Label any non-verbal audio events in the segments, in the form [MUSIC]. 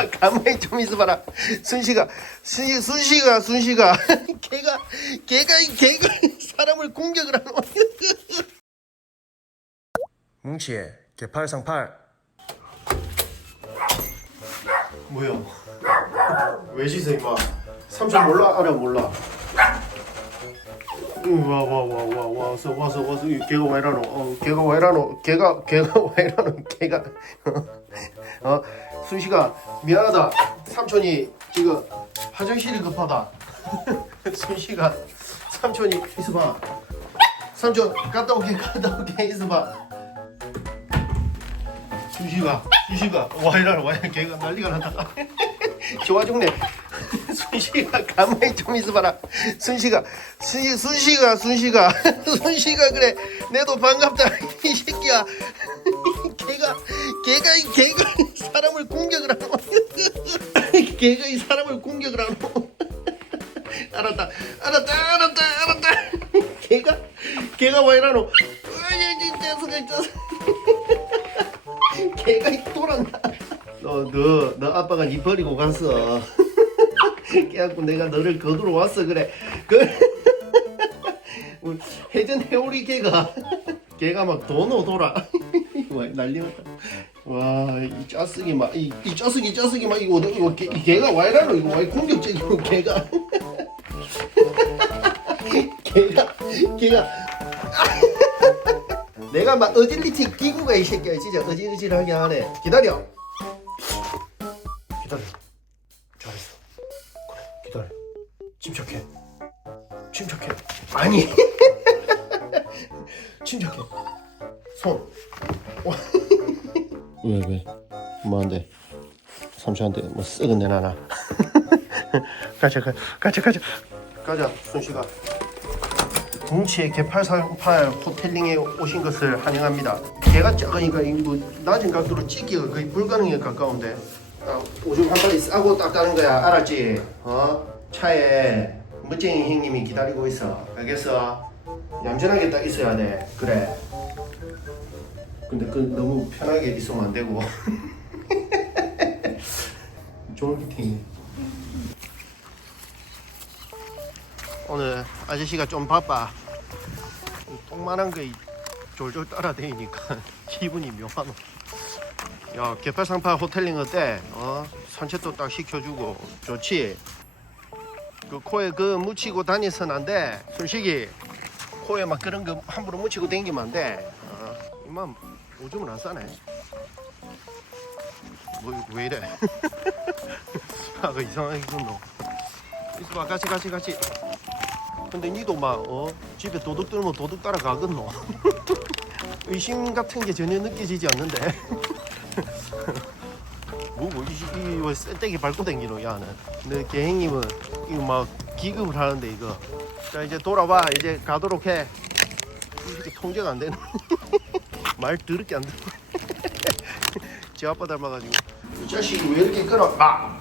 순식아 [LAUGHS] 가만히 좀 있어봐라. 순식아 순시 순식아 순식아. [LAUGHS] 걔가 걔가 걔가 사람을 공격을 하노 [LAUGHS] 뭉치의 개팔상 팔. 뭐야? 왜 짖어 임마? 삼촌 몰라? 알아 몰라? 와와와와 와서 와서 와서. 이 걔가 왜 이러노? 어 걔가 왜 이러노? 걔가 걔가 왜 이러노? 걔가. 어 순식아 미안하다. 삼촌이 지금 화장실이 급하다. [LAUGHS] 순식아 삼촌이 있어봐. 삼촌 갔다 오게 갔다 오게 있어봐. 순식아 순식아 와 이러노 와 이러노 걔가 난리가 났다. 좋아 죽네 순식아 가만히 좀 있어봐라. 순식아 순시, 순식아 순식아 순식아 [LAUGHS] 그래. 내도 반갑다 이 새끼야. 걔가 걔가 이- 걔가 걔가 이 사람을 공격을 하노. [LAUGHS] 알았다. 알았다 알았다 알았다. [LAUGHS] 걔가 걔가 왜 이러노? 이 돌았나 [LAUGHS] 너너 너 아빠가 니 버리고 갔어. 깨갖고 내가 너를 거두러 왔어 그래. 그 해전 해오리 개가. 걔가 막 도노 돌아. 와 난리 났다 와이 짜쓰기 막이 이 짜쓰기 짜쓰기 막 이거 이거 개, 이 개가 와 이러노 이거 와 공격적이고 [LAUGHS] 개가. 개가 개가. [LAUGHS] 내가 막 어질리티 끼고가 이 새끼야 진짜 어질어질하게 하네. 기다려. 기다려. 잘했어. 그래 기다려. 침착해. 침착해. 아니. [LAUGHS] 침착해. 손 왜, 왜? 뭐한데? 삼촌한테 뭐 썩은 내 나나? [LAUGHS] 가자, 가, 가자, 가자. 가자, 순식아. 뭉치의 개팔상팔 호텔링에 오신 것을 환영합니다. 개가 작으니까 이뭐 낮은 각도로 찍기가 거의 불가능에 가까운데 아, 오줌 한 마리 싸고 닦다는 거야, 알았지? 어? 차에 멋쟁이 형님이 기다리고 있어. 알겠어? 얌전하게 딱 있어야 돼. 그래. 근데 그 너무 편하게 있으면 안 되고. [LAUGHS] 미팅. 오늘 아저씨가 좀 바빠. 똥만한 거 졸졸 따라다니니까 [LAUGHS] 기분이 묘하노. 야 개팔상파 호텔링 어때? 어 산책도 딱 시켜주고 좋지. 그 코에 그 묻히고 다니선 안 돼. 순식이 코에 막 그런 거 함부로 묻히고 다니면 안 돼. 어, 이만 오줌을 안 싸네. 뭐 이거 왜 이래? [LAUGHS] 아그 이상하게 굴노. 있어봐 같이 같이 같이. 근데 니도 막 어? 집에 도둑 들면 도둑 따라가겠노? [LAUGHS] 의심 같은 게 전혀 느껴지지 않는데. 뭐고 이왜 쌔떼기 밟고 댕기노 야는. 내 개행님은 이거 막 기급을 하는데 이거. 자 이제 돌아와 이제 가도록 해. 이렇게 통제가 안 되는. [LAUGHS] 말 더럽게 안 듣고. [LAUGHS] 제 아빠 닮아가지고. 이 자식이 왜 이렇게 끌어? 마.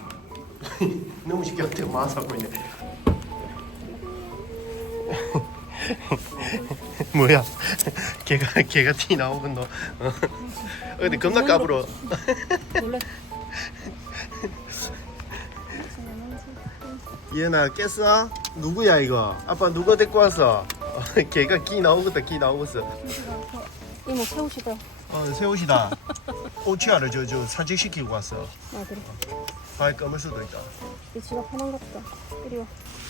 [LAUGHS] 너무 쉽게 한테 마사고 있네. [LAUGHS] 뭐야? 걔가 걔가 티 나오건 너. 어. 근데 겁나 까불어. 원래 얘나 깼어? 누구야 이거? 아빠 누가 데리고 왔어? 어, 걔가 기 나오겠다 기 나오겠어. 이모 채우시다. 어 세우시다. 오치아를 저 저 산책 시키고 왔어. 아 그래. 발 검을 수도 있다. 내 지갑 하나인 것 같다. 와.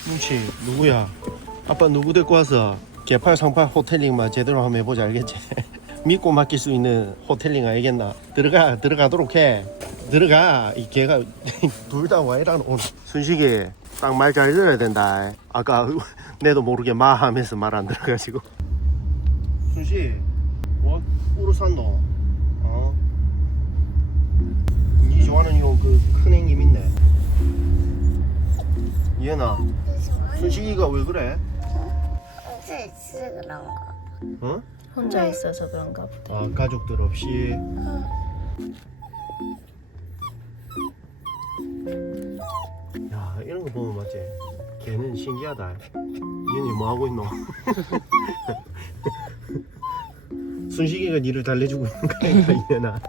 눈치 누구야? 아빠 누구 데리고 왔어? 개팔 상팔 호텔링만 제대로 한번 해보자 알겠지? [LAUGHS] 믿고 맡길 수 있는 호텔링 알겠나? 들어가 들어가도록 해. 들어가 이 개가 [LAUGHS] 둘 다 와이란 오늘 순식이 딱 말 잘 들어야 된다. 아까 [LAUGHS] 내도 모르게 마 하면서 말 안 들어가지고. 순식 뭐 우르 산노? 어? 니 좋아하는 이그 큰 행님 있네. 얘나 순식이가 왜 그래? 혼자 있어 그런 거. 어? 혼자 있어서 그런가 보다. 아 가족들 없이 야 이런 거 보면 맞지? 걔는 신기하다 얘는 뭐 하고 있노? [LAUGHS] 순식이가 니를 달래주고 있는 거야 얘나